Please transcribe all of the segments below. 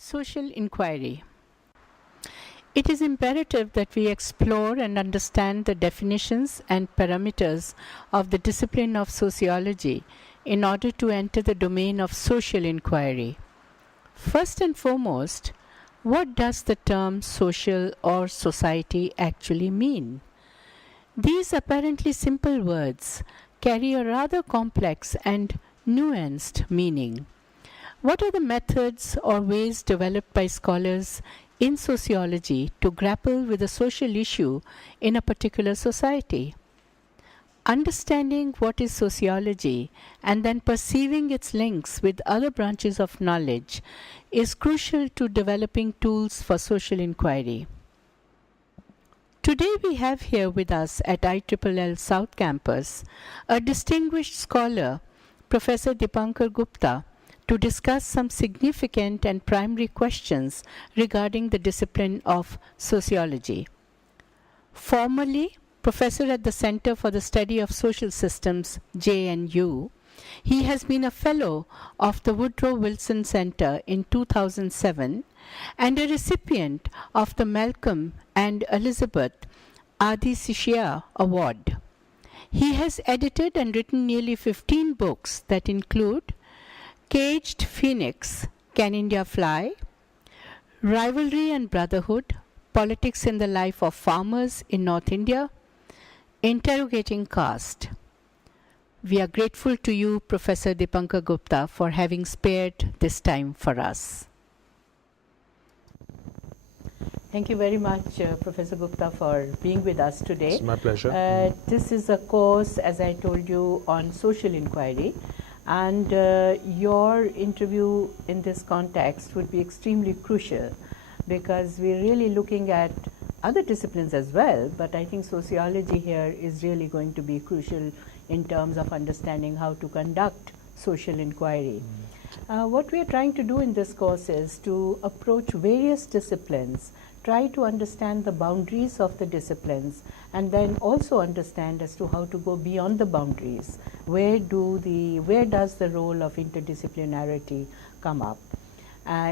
Social inquiry. It is imperative that we explore and understand the definitions and parameters of the discipline of sociology in order to enter the domain of social inquiry. First and foremost, what does the term social or society actually mean? These apparently simple words carry a rather complex and nuanced meaning. What are the methods or ways developed by scholars in sociology to grapple with a social issue in a particular society? Understanding what is sociology and then perceiving its links with other branches of knowledge is crucial to developing tools for social inquiry. Today we have here with us at ILLL South Campus a distinguished scholar, Professor Dipankar Gupta, to discuss some significant and primary questions regarding the discipline of sociology. Formerly professor at the Center for the Study of Social Systems, JNU, he has been a fellow of the Woodrow Wilson Center in 2007 and a recipient of the Malcolm and Elizabeth Adisishia Award. He has edited and written nearly 15 books that include Caged Phoenix, Can India Fly?, Rivalry and Brotherhood, Politics in the Life of Farmers in North India, Interrogating Caste. We are grateful to you, Professor Dipankar Gupta, for having spared this time for us. Thank you very much, Professor Gupta, for being with us today. It's my pleasure. This is a course, as I told you, on social inquiry. And your interview in this context would be extremely crucial because we're really looking at other disciplines as well, but I think sociology here is really going to be crucial in terms of understanding how to conduct social inquiry. What we are trying to do in this course is to approach various disciplines, try to understand the boundaries of the disciplines, and then also understand as to how to go beyond the boundaries. Where does the role of interdisciplinarity come up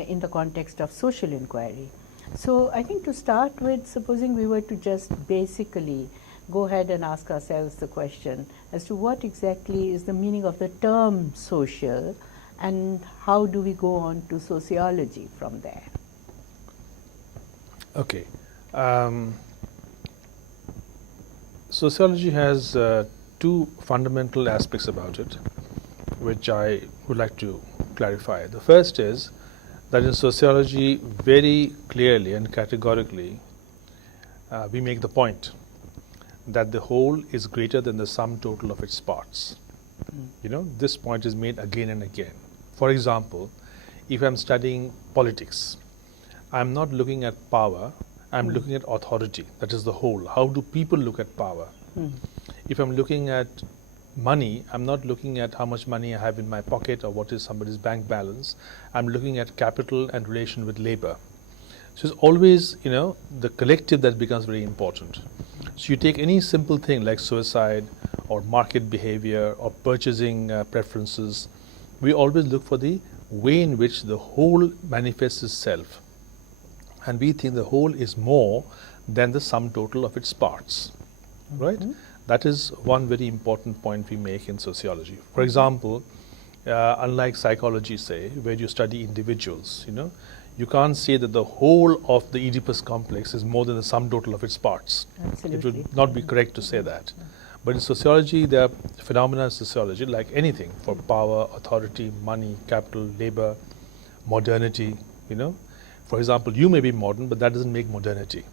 in the context of social inquiry? So I think to start with, supposing we were to just basically go ahead and ask ourselves the question as to what exactly is the meaning of the term social and how do we go on to sociology from there? Okay. Sociology has two fundamental aspects about it, which I would like to clarify. The first is that in sociology, very clearly and categorically, we make the point that the whole is greater than the sum total of its parts. You know, this point is made again and again. For example, if I'm studying politics, I'm not looking at power, I'm looking at authority. That is the whole. How do people look at power? If I'm looking at money, I'm not looking at how much money I have in my pocket or what is somebody's bank balance. I'm looking at capital and relation with labor. So it's always, you know, the collective that becomes very important. So you take any simple thing like suicide or market behavior or purchasing preferences, we always look for the way in which the whole manifests itself. And we think the whole is more than the sum total of its parts, right? That is one very important point we make in sociology. For example, unlike psychology, say, where you study individuals, you know, you can't say that the whole of the Oedipus complex is more than the sum total of its parts. Absolutely. It would not be correct to say that. But in sociology, there are phenomena in sociology like anything for power, authority, money, capital, labor, modernity, you know. For example, you may be modern, but that doesn't make modernity.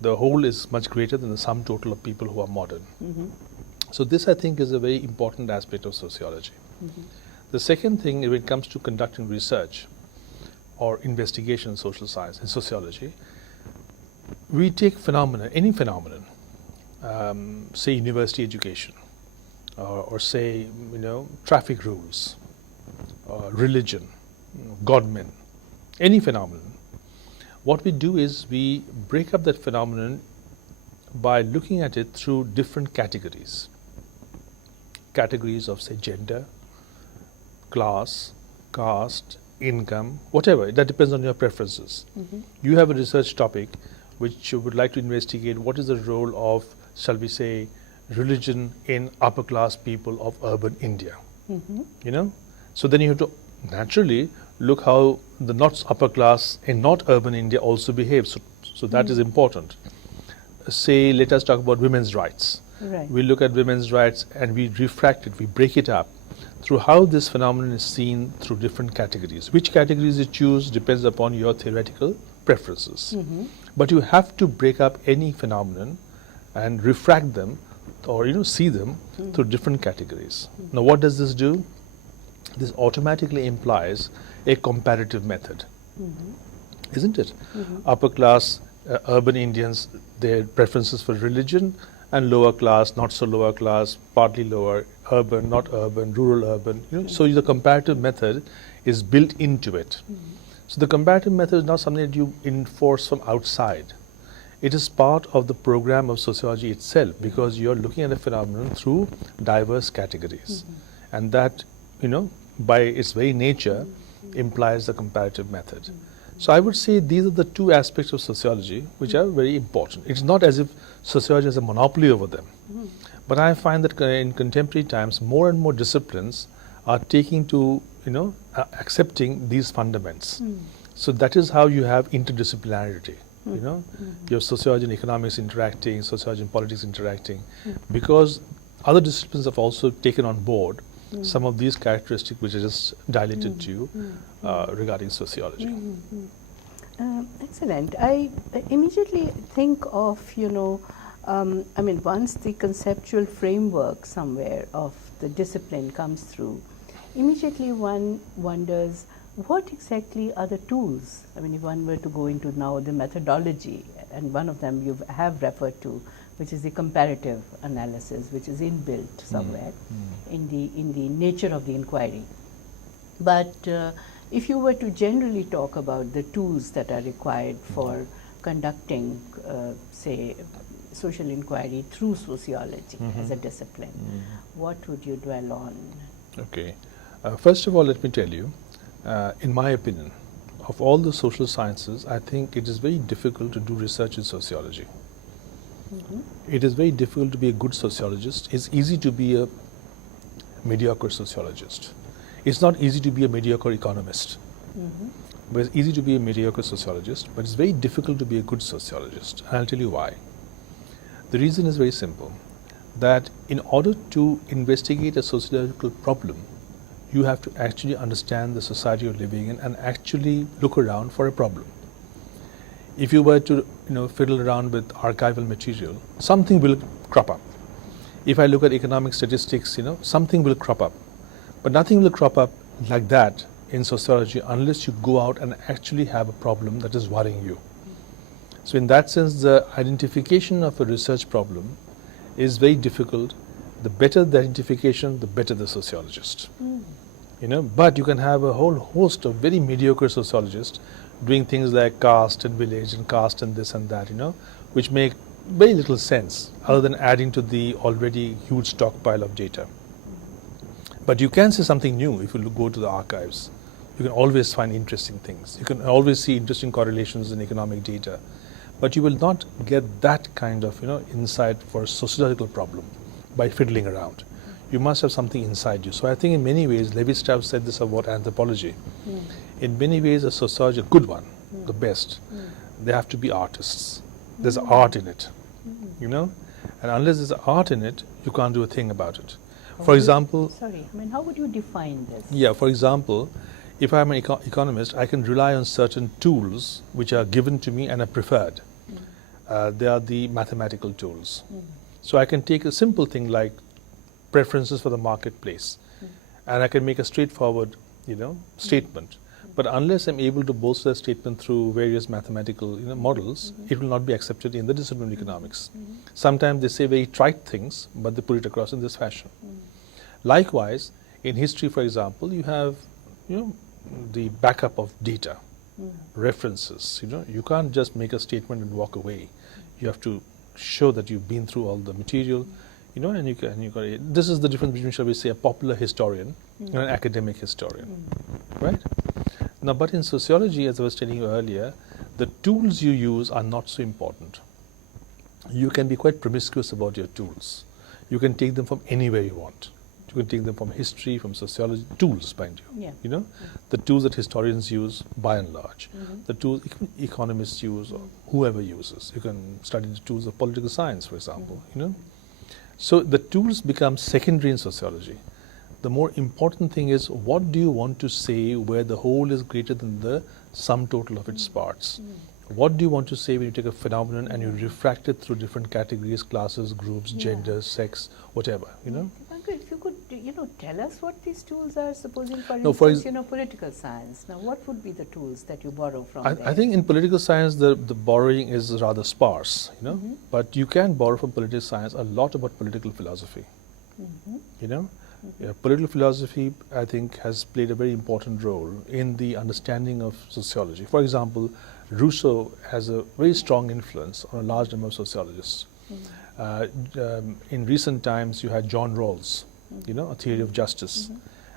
The whole is much greater than the sum total of people who are modern. So this, I think, is a very important aspect of sociology. The second thing, when it comes to conducting research or investigation in social science, in sociology, we take phenomena, any phenomenon, say university education, or say, you know, traffic rules, religion, godmen, any phenomenon. What we do is we break up that phenomenon by looking at it through different categories. Categories of, say, gender, class, caste, income, whatever. That depends on your preferences. You have a research topic which you would like to investigate. What is the role of, shall we say, religion in upper class people of urban India? You know, so then you have to naturally look how the not upper class in not urban India also behaves. So that is important. Say, let us talk about women's rights. Right. We look at women's rights and we refract it, we break it up through how this phenomenon is seen through different categories. Which categories you choose depends upon your theoretical preferences. But you have to break up any phenomenon and refract them, or see them through different categories. Now what does this do? This automatically implies a comparative method, isn't it? Upper class urban Indians, their preferences for religion, and lower class, not so lower class, partly lower, urban, not urban, rural, urban. So the comparative method is built into it. So the comparative method is not something that you enforce from outside. It is part of the program of sociology itself, because you're looking at a phenomenon through diverse categories. And that, by its very nature, implies the comparative method. So I would say these are the two aspects of sociology which are very important. It's not as if sociology has a monopoly over them. But I find that in contemporary times, more and more disciplines are taking to, accepting these fundaments. So that is how you have interdisciplinarity. You have sociology and economics interacting, sociology and politics interacting, because other disciplines have also taken on board some of these characteristics which I just dilated to you regarding sociology. Excellent. I immediately think of, once the conceptual framework somewhere of the discipline comes through, immediately one wonders, what exactly are the tools? If one were to go into now the methodology, and one of them you have referred to, which is the comparative analysis, which is inbuilt somewhere in the nature of the inquiry. But if you were to generally talk about the tools that are required for conducting, say, social inquiry through sociology as a discipline, what would you dwell on? Okay. First of all, let me tell you, in my opinion, of all the social sciences, I think it is very difficult to do research in sociology. It is very difficult to be a good sociologist. It's easy to be a mediocre sociologist. It's not easy to be a mediocre economist. But it's easy to be a mediocre sociologist, but it's very difficult to be a good sociologist. And I'll tell you why. The reason is very simple, that in order to investigate a sociological problem, you have to actually understand the society you're living in and actually look around for a problem. If you were to fiddle around with archival material, something will crop up. If I look at economic statistics, something will crop up. But nothing will crop up like that in sociology unless you go out and actually have a problem that is worrying you. So in that sense, the identification of a research problem is very difficult. The better the identification, the better the sociologist. But you can have a whole host of very mediocre sociologists doing things like caste and village and caste and this and that, which make very little sense other than adding to the already huge stockpile of data. But you can say something new if you go to the archives. You can always find interesting things. You can always see interesting correlations in economic data. But you will not get that kind of insight for a sociological problem by fiddling around. You must have something inside you. So I think in many ways, Levi-Strauss said this about anthropology. In many ways, a sociology, a good one, the best, they have to be artists. There's art in it, And unless there's art in it, you can't do a thing about it. For example... Sorry, how would you define this? Yeah, for example, if I'm an economist, I can rely on certain tools which are given to me and are preferred. They are the mathematical tools. So I can take a simple thing like preferences for the marketplace, and I can make a straightforward, statement. But unless I'm able to bolster a statement through various mathematical, models, it will not be accepted in the discipline of economics. Sometimes they say very trite things, but they put it across in this fashion. Likewise, in history, for example, you have, the backup of data, references. You can't just make a statement and walk away. You have to show that you've been through all the material, and you can. This is the difference between, shall we say, a popular historian and an academic historian, right? Now, but in sociology, as I was telling you earlier, the tools you use are not so important. You can be quite promiscuous about your tools. You can take them from anywhere you want. You can take them from history, from sociology, tools, mind you. Yeah. You know, the tools that historians use by and large, the tools economists use or whoever uses. You can study the tools of political science, for example, you know. So the tools become secondary in sociology. The more important thing is, what do you want to say where the whole is greater than the sum total of its parts? What do you want to say when you take a phenomenon and you refract it through different categories, classes, groups, genders, sex, whatever, you know? Dipankar, if you could, tell us what these tools are, supposing, for No, for instance, political science. Now, what would be the tools that you borrow from there? I think in political science, the borrowing is rather sparse, you know? But you can borrow from political science a lot about political philosophy, you know? Yeah, political philosophy, I think, has played a very important role in the understanding of sociology. For example, Rousseau has a very strong influence on a large number of sociologists. In recent times, you had John Rawls, you know, A Theory of Justice.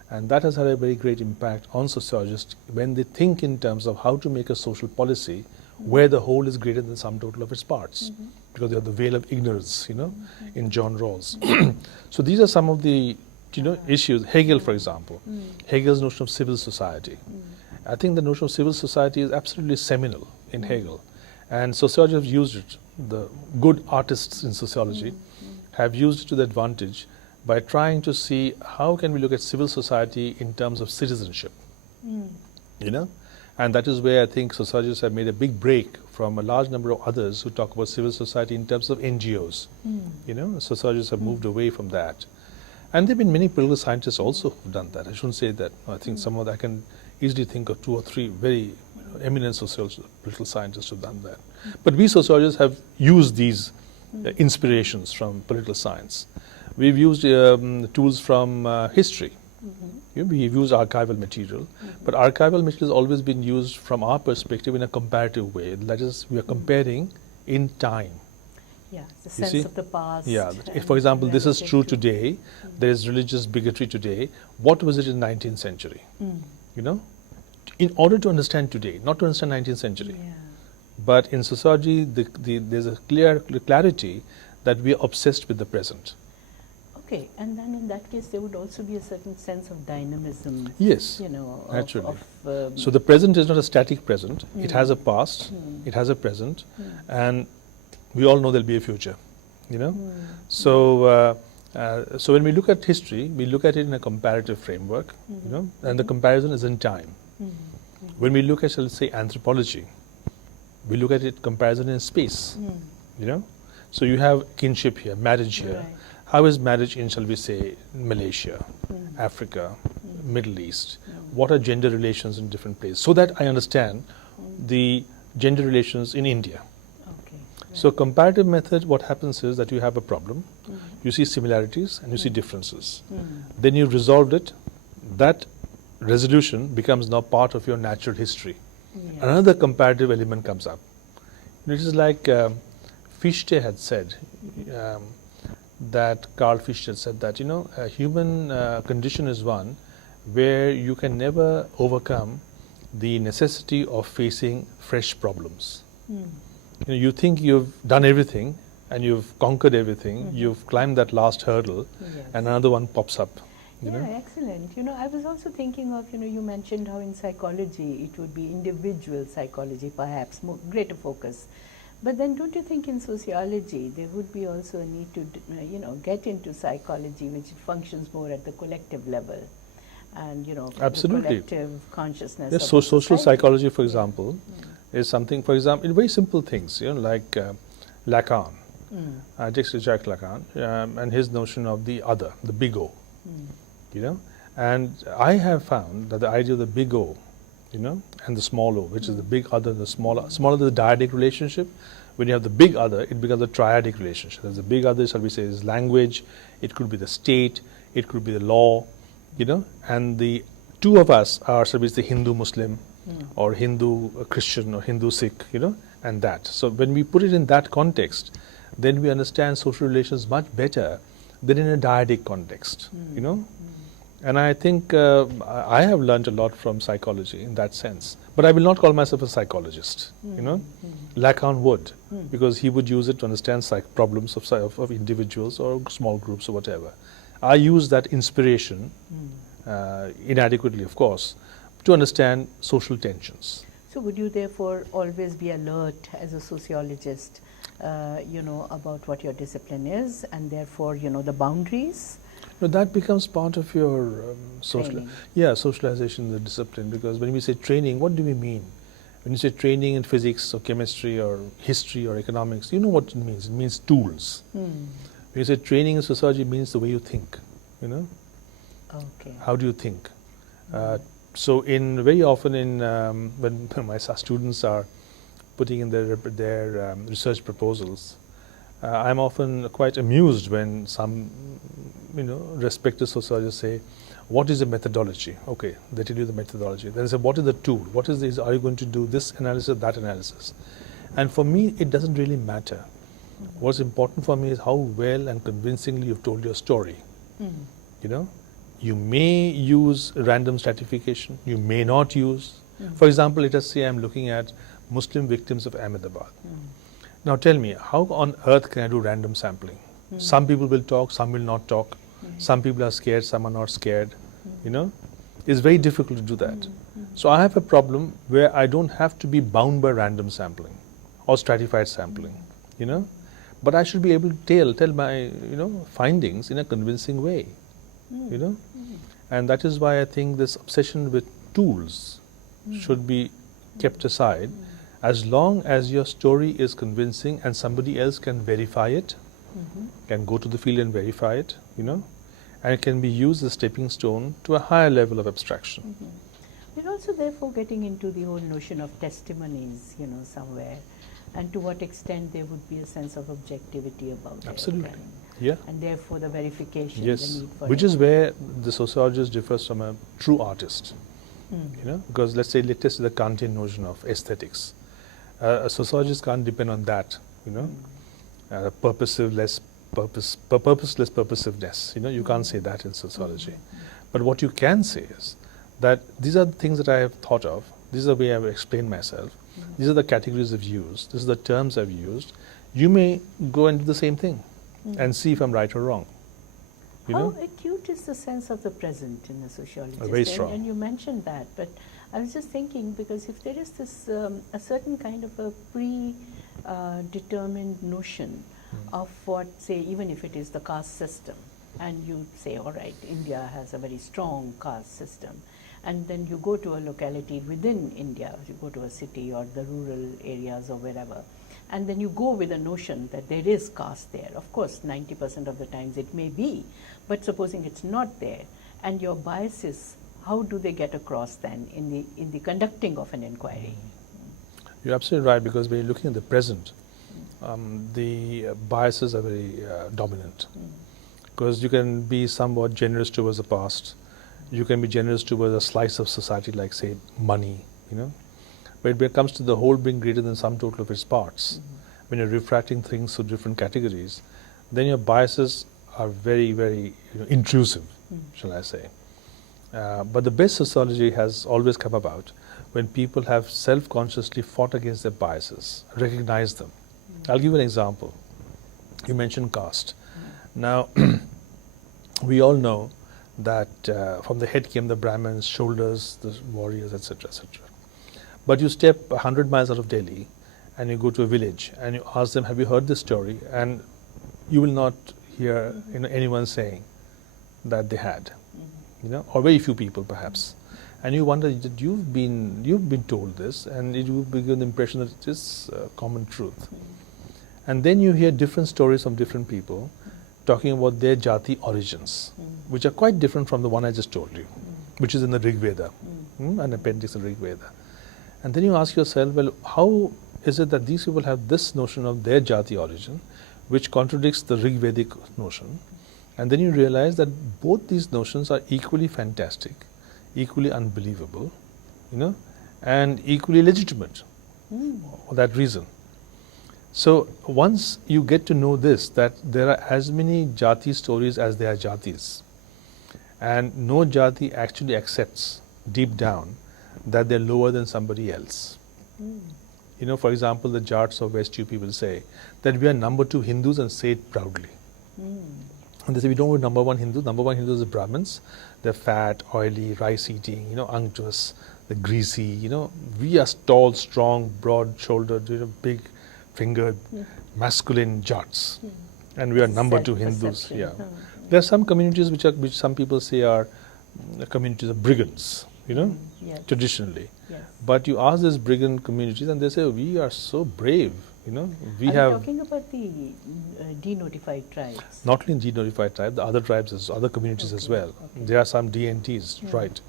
And that has had a very great impact on sociologists when they think in terms of how to make a social policy where the whole is greater than the sum total of its parts. Because you have the veil of ignorance, you know, in John Rawls. So these are some of the issues. Hegel, for example, Hegel's notion of civil society. I think the notion of civil society is absolutely seminal in Hegel, and sociologists have used it. The good artists in sociology have used it to their advantage by trying to see how can we look at civil society in terms of citizenship, you know, and that is where I think sociologists have made a big break from a large number of others who talk about civil society in terms of NGOs. You know, sociologists have moved away from that. And there have been many political scientists also who've done that. I shouldn't say that. I think some of that, I can easily think of 2 or 3 very eminent political scientists who've done that. But we sociologists have used these inspirations from political science. We've used tools from history. We've used archival material. But archival material has always been used from our perspective in a comparative way. That is, we are comparing in time. Yeah, the sense of the past. Yeah, if, for example, this is true today, there is religious bigotry today. What was it in the 19th century? You know, in order to understand today, not to understand 19th century. But in sociology, there's a clarity that we are obsessed with the present. Okay, and then in that case, there would also be a certain sense of dynamism. Yes, you know, naturally. So the present is not a static present. It has a past, it has a present, and we all know there'll be a future, you know. So, so when we look at history, we look at it in a comparative framework, you know, and the comparison is in time. When we look at, shall we say, anthropology, we look at it comparison in space, you know. So you have kinship here, marriage here. Right. How is marriage in, shall we say, Malaysia, Africa, Middle East? What are gender relations in different places? So that I understand the gender relations in India. So comparative method, what happens is that you have a problem, you see similarities and you see differences. Then you've resolved it. That resolution becomes now part of your natural history. Another comparative element comes up. It is like Fichte had said, that Carl Fichte had said that, you know, a human condition is one where you can never overcome the necessity of facing fresh problems. You know, you think you've done everything and you've conquered everything, you've climbed that last hurdle, and another one pops up. You know? Excellent. You know, I was also thinking of, you know, you mentioned how in psychology it would be individual psychology, perhaps, greater focus. But then don't you think in sociology there would be also a need to, you know, get into psychology which functions more at the collective level? And, you know, absolutely. The collective consciousness. Yes, so social psychology, for example, is something, for example, in very simple things, you know, like Lacan, Jacques Lacan, and his notion of the other, the big O, you know. And I have found that the idea of the big O, you know, and the small O, which is the big other, the smaller the dyadic relationship. When you have the big other, it becomes a triadic relationship. There's the big other, shall we say, is language, it could be the state, it could be the law, you know, and the two of us are, shall we say, Hindu Muslim, or Hindu Christian, or Hindu Sikh, you know, and that. So when we put it in that context, then we understand social relations much better than in a dyadic context, you know. And I think I have learned a lot from psychology in that sense. But I will not call myself a psychologist, you know. Lacan would, because he would use it to understand problems of individuals or small groups or whatever. I use that inspiration, inadequately of course, to understand social tensions. So would you therefore always be alert as a sociologist, about what your discipline is, and therefore, the boundaries? No, that becomes part of your Training. socialization in the discipline, because when we say training, what do we mean? When you say training in physics or chemistry or history or economics, you know what it means. It means tools. When you say training in sociology, it means the way you think, you know. Okay. How do you think? So very often when my students are putting in their research proposals, I'm often quite amused when some respected sociologists say, what is the methodology? Okay, they tell you the methodology. Then they say, what is the tool? What is this? Are you going to do this analysis, that analysis? And for me, it doesn't really matter. What's important for me is how well and convincingly you've told your story. You know, you may use random stratification, you may not use. For example, let us say I'm looking at Muslim victims of Ahmedabad. Now tell me, how on earth can I do random sampling? Some people will talk, some will not talk. Some people are scared, some are not scared. You know, it's very difficult to do that. So I have a problem where I don't have to be bound by random sampling or stratified sampling. You know, but I should be able to tell my findings in a convincing way. You know, and that is why I think this obsession with tools should be kept aside, as long as your story is convincing and somebody else can verify it, can go to the field and verify it, and it can be used as a stepping stone to a higher level of abstraction. We're also therefore getting into the whole notion of testimonies, somewhere, and to what extent there would be a sense of objectivity about Absolutely. it. Yeah. And therefore the verification, Yes, the need for which is where the sociologist differs from a true artist. Because let's say the Kantian notion of aesthetics. A sociologist can't depend on that, purposeless purposiveness. You can't say that in sociology. But what you can say is that these are the things that I have thought of. This is the way I have explained myself. These are the categories I've used. These are the terms I've used. You may go and do the same thing and see if I'm right or wrong. How acute is the sense of the present in a sociologist? Very strong. And you mentioned that, but I was just thinking, because if there is this a certain kind of a predetermined notion of what, say, even if it is the caste system, and you say, all right, India has a very strong caste system, and then you go to a locality within India, you go to a city or the rural areas or wherever, and then you go with a notion that there is caste there. Of course, 90% of the times it may be, but supposing it's not there, and your biases, how do they get across then in the conducting of an inquiry? You're absolutely right, because when you're looking at the present, the biases are very dominant. Because you can be somewhat generous towards the past, you can be generous towards a slice of society like, say, money, But when it comes to the whole being greater than sum total of its parts, when you're refracting things to different categories, then your biases are very, very intrusive, shall I say. But the best sociology has always come about when people have self-consciously fought against their biases, recognized them. I'll give you an example. You mentioned caste. Now, we all know that from the head came the Brahmins, shoulders, the warriors, etc., etc. But you step 100 miles out of Delhi and you go to a village and you ask them, have you heard this story? And you will not hear anyone saying that they had, or very few people perhaps. And you wonder that you've been told this, and you begin the impression that it is common truth. And then you hear different stories from different people talking about their jati origins, which are quite different from the one I just told you, which is in the Rig Veda, an appendix in Rig Veda. And then you ask yourself, well, how is it that these people have this notion of their jati origin, which contradicts the Rig Vedic notion? And then you realize that both these notions are equally fantastic, equally unbelievable, and equally legitimate for that reason. So once you get to know this, that there are as many jati stories as there are jatis, And no jati actually accepts deep down that they're lower than somebody else. You know, for example, the Jats of West UP will say that we are number 2 Hindus and say it proudly. And they say we don't want number 1 Hindus. Number 1 Hindus are Brahmins. They're fat, oily, rice eating, you know, unctuous, they're greasy, you know. We are tall, strong, broad shouldered, you know, big fingered, masculine Jats. And we are number 2 Hindus. Yeah. There are some communities which some people say are communities of brigands, you know, traditionally. Yes. But you ask these brigand communities and they say, we are so brave, you know. We Are have you talking about the denotified tribes? not only denotified tribe, the other tribes, other communities as well. There are some DNTs, right?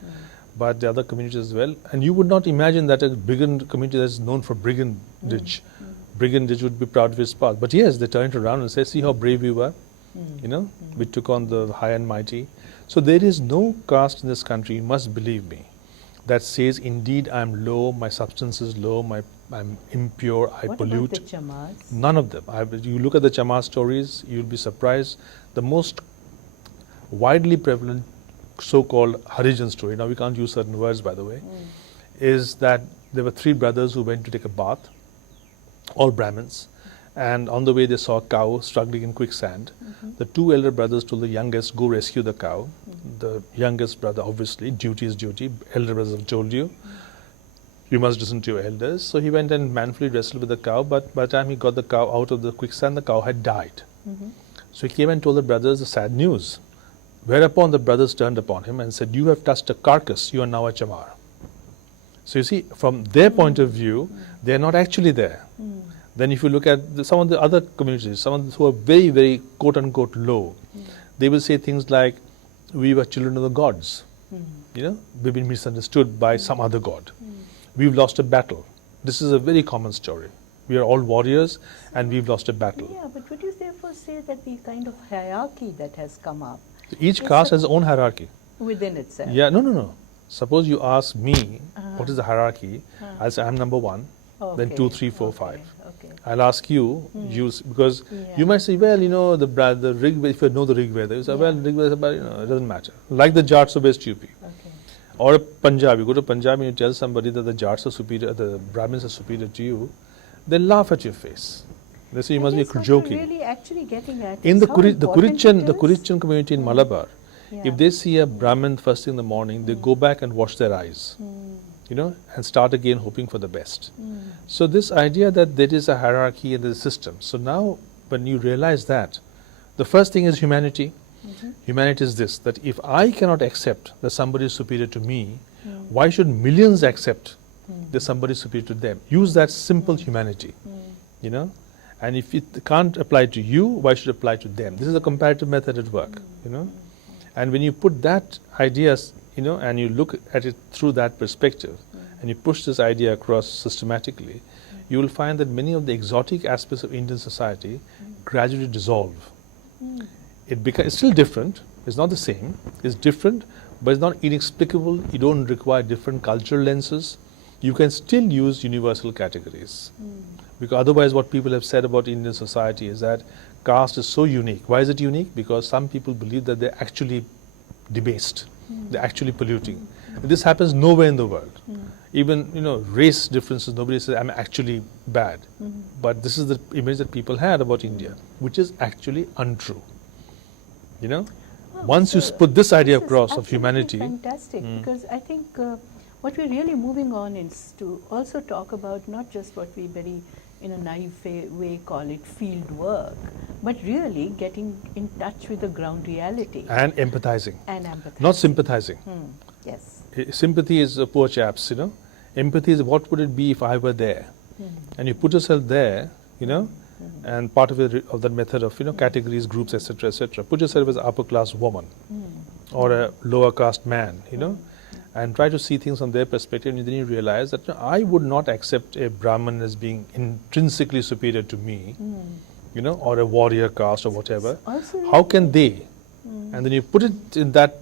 But the other communities as well. And you would not imagine that a brigand community that is known for brigandage, brigandage would be proud of its past. But yes, they turn it around and say, see how brave we were. You know, we took on the high and mighty. So there is no caste in this country, you must believe me, that says, indeed, I'm low, my substance is low, I'm impure, I pollute. What about the Chamas? None of them. You look at the Chama stories, you'll be surprised. The most widely prevalent so-called Harijan story, now we can't use certain words, by the way, is that there were 3 brothers who went to take a bath, all Brahmins, and on the way they saw a cow struggling in quicksand. The 2 elder brothers told the youngest, go rescue the cow. The youngest brother, obviously, duty is duty. Elder brothers have told you, you must listen to your elders. So he went and manfully wrestled with the cow, but by the time he got the cow out of the quicksand, the cow had died. So he came and told the brothers the sad news. Whereupon the brothers turned upon him and said, you have touched a carcass, you are now a Chamar. So you see, from their point of view, they are not actually there. Then if you look at some of the other communities, some of those who are very, very quote-unquote low, they will say things like, we were children of the gods. You know, we've been misunderstood by some other god. We've lost a battle. This is a very common story. We are all warriors and we've lost a battle. Yeah, but would you therefore say that the kind of hierarchy that has come up Each caste has its own hierarchy. within itself? Yeah, no. Suppose you ask me, what is the hierarchy? I'll say, I'm number 1, then 2, 3, 4, 5. Okay. I'll ask you, because you might say, well, you know, the Rig, if you know the Rig Veda, you say, well, Rig Veda, but, you know, it doesn't matter. Like the Jats of West UP. Okay. Or a Punjab, you go to Punjab and you tell somebody that the Jats are superior, the Brahmins are superior to you, they laugh at your face. They say you must be joking. Really actually getting at In is the how important it is. Kurichen community in Malabar, if they see a Brahmin first thing in the morning, they go back and wash their eyes, you know, and start again hoping for the best. So this idea that there is a hierarchy in the system. So now when you realize that, the first thing is humanity. Humanity is this, that if I cannot accept that somebody is superior to me, why should millions accept that somebody is superior to them? Use that simple humanity, you know. And if it can't apply to you, why should it apply to them? This is a comparative method at work, you know. And when you put that ideas, you know, and you look at it through that perspective, and you push this idea across systematically, you will find that many of the exotic aspects of Indian society gradually dissolve. It's still different, it's not the same, it's different, but it's not inexplicable. You don't require different cultural lenses. You can still use universal categories. Because otherwise what people have said about Indian society is that caste is so unique. Why is it unique? Because some people believe that they're actually debased, they're actually polluting. This happens nowhere in the world. Even, you know, race differences, nobody says I'm actually bad. But this is the image that people had about India, which is actually untrue. You know, once you put this idea across of humanity. Fantastic, because I think what we're really moving on is to also talk about not just what we very in a naive way call it field work, but really getting in touch with the ground reality. And empathizing. And empathizing. Not sympathizing. Yes. Sympathy is poor chaps, you know. Empathy is what would it be if I were there? And you put yourself there, you know, and part of that method of, you know, categories, groups, etc., etc. Put yourself as an upper class woman or a lower caste man, you know, and try to see things from their perspective, and then you realize that, you know, I would not accept a Brahmin as being intrinsically superior to me, you know, or a warrior caste or whatever. How can they? And then you put it in that,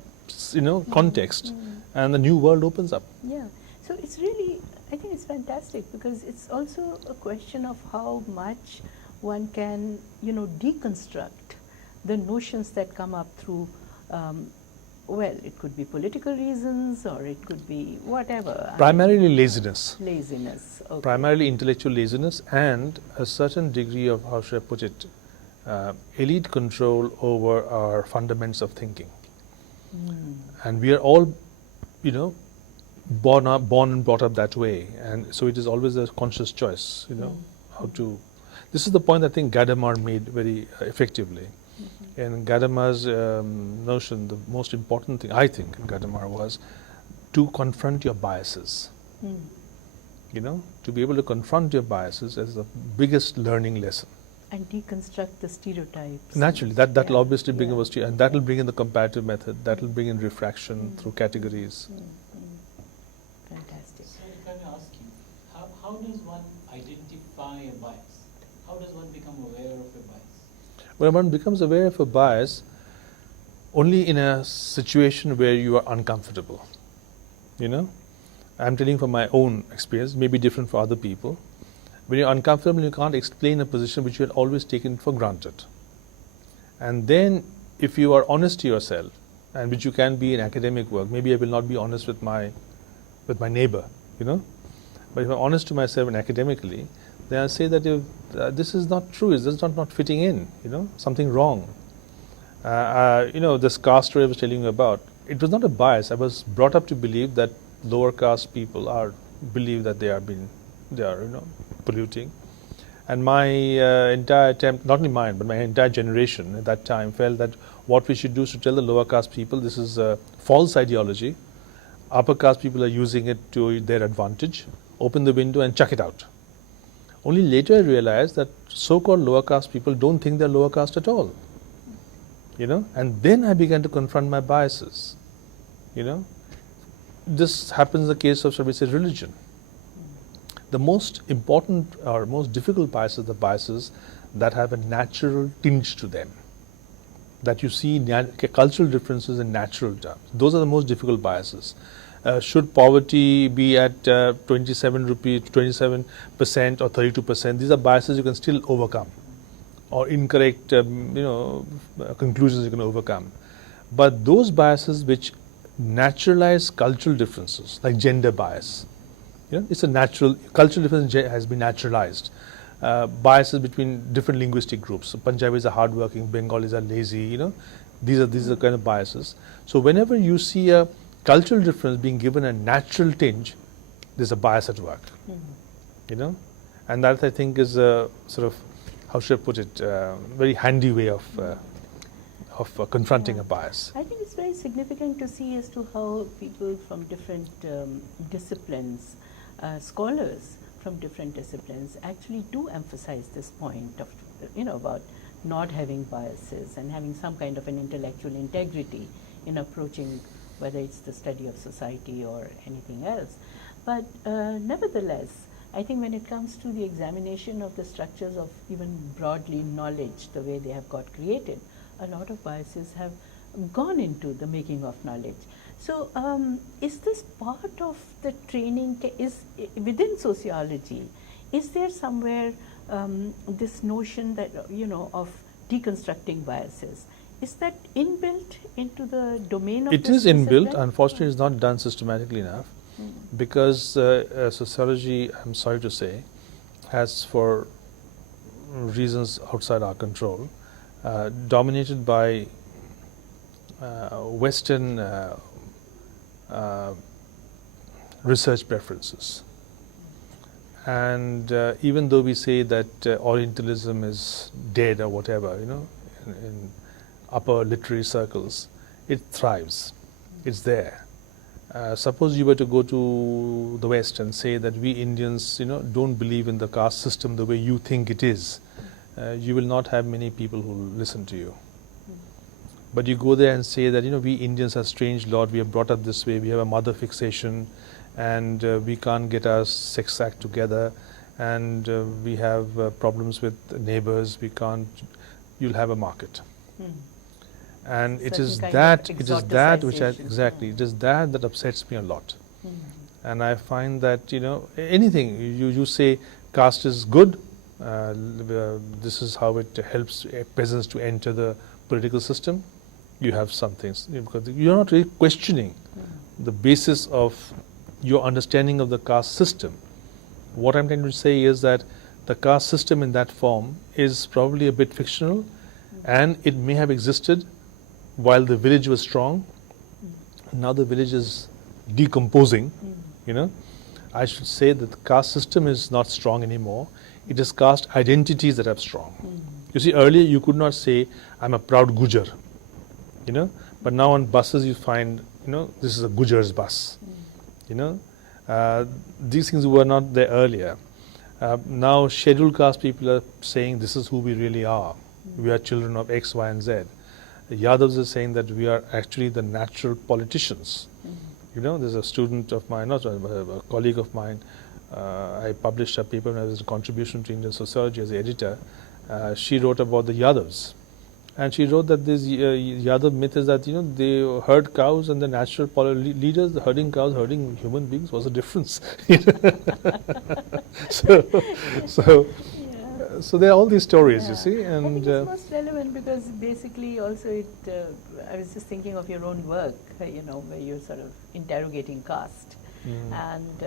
you know, context, and the new world opens up. Yeah. So it's really, I think it's fantastic, because it's also a question of how much one can, you know, deconstruct the notions that come up through well, it could be political reasons or it could be whatever. Primarily laziness. Laziness. Okay. Primarily intellectual laziness and a certain degree of, how should I put it, elite control over our fundaments of thinking. And we are all, born and brought up that way, and so it is always a conscious choice, how to. This is the point I think Gadamer made very effectively. In Gadamer's notion, the most important thing I think in Gadamer was to confront your biases. To be able to confront your biases is the biggest learning lesson. And deconstruct the stereotypes. Naturally, that will obviously bring in, and that will bring in the comparative method, that will bring in refraction through categories. Fantastic. So if I may ask you, how does one identify a bias? How does one become aware of a bias? When one becomes aware of a bias, only in a situation where you are uncomfortable. I'm telling from my own experience, maybe different for other people. When you're uncomfortable, you can't explain a position which you had always taken for granted. And then, if you are honest to yourself, and which you can be in academic work, maybe I will not be honest with my neighbor, But if I'm honest to myself and academically, then I say that if this is not true, this is not fitting in, something wrong. This caste story I was telling you about, it was not a bias. I was brought up to believe that lower caste people believe that they are polluting. And my entire attempt, not only mine, but my entire generation at that time felt that what we should do is to tell the lower caste people this is a false ideology. Upper caste people are using it to their advantage. Open the window and chuck it out. Only later I realized that so-called lower caste people don't think they're lower caste at all. And then I began to confront my biases. This happens in the case of, shall we say, religion. The most important or most difficult biases are the biases that have a natural tinge to them. That you see cultural differences in natural terms. Those are the most difficult biases. Should poverty be at 27% or 32%? These are biases you can still overcome, or incorrect conclusions you can overcome. But those biases which naturalize cultural differences, like gender bias, it's a natural cultural difference has been naturalized. Biases between different linguistic groups. So Punjabis are hardworking, Bengalis are lazy. These are kind of biases. So whenever you see a cultural difference being given a natural tinge, there's a bias at work. And that I think is a sort of, how should I put it, very handy way of confronting a bias. I think it's very significant to see as to how people from different disciplines, scholars from different disciplines actually do emphasize this point of, about not having biases and having some kind of an intellectual integrity in approaching whether it's the study of society or anything else. But nevertheless, I think when it comes to the examination of the structures of even broadly knowledge, the way they have got created, a lot of biases have gone into the making of knowledge. So is this part of the training, is within sociology, is there somewhere this notion that, of deconstructing biases? Is that inbuilt into the domain of it is inbuilt? Unfortunately, it's not done systematically enough, because sociology, I'm sorry to say, has, for reasons outside our control, dominated by Western research preferences. And even though we say that Orientalism is dead or whatever, in upper literary circles, it thrives. It's there. Suppose you were to go to the West and say that we Indians, don't believe in the caste system the way you think it is, you will not have many people who listen to you. But you go there and say that, we Indians are strange lot, we are brought up this way, we have a mother fixation, and we can't get our sex act together, and we have problems with neighbors, you'll have a market. And it is that which that upsets me a lot. And I find that, anything, you say caste is good, this is how it helps peasants to enter the political system. you have some things, because you're not really questioning the basis of your understanding of the caste system. What I'm trying to say is that the caste system in that form is probably a bit fictional, and it may have existed while the village was strong. Now the village is decomposing, you know. I should say that the caste system is not strong anymore. It is caste identities that are strong. You see, earlier you could not say, I'm a proud Gujar, you know, but now on buses you find, you know, this is a Gujar's bus, you know. These things were not there earlier. Now scheduled caste people are saying this is who we really are. We are children of X, Y and Z. The Yadavs are saying that we are actually the natural politicians. You know, there's a student of mine, not a colleague of mine, I published a paper as a contribution to Indian sociology as the editor. She wrote about the Yadavs. And she wrote that this Yadav myth is that, you know, they herd cows, and the natural leaders, the herding cows, herding human beings, was a difference. So there are all these stories, you see. And I think it's most relevant because basically also it, I was just thinking of your own work, you know, where you're sort of interrogating caste. And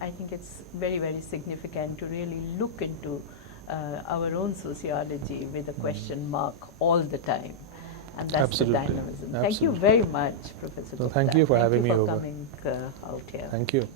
I think it's very, very significant to really look into our own sociology with a question mark all the time. And that's Absolutely. the dynamism. Absolutely. Thank you very much, Professor So Gupta. thank you for having me over. Thank you for coming out here. Thank you.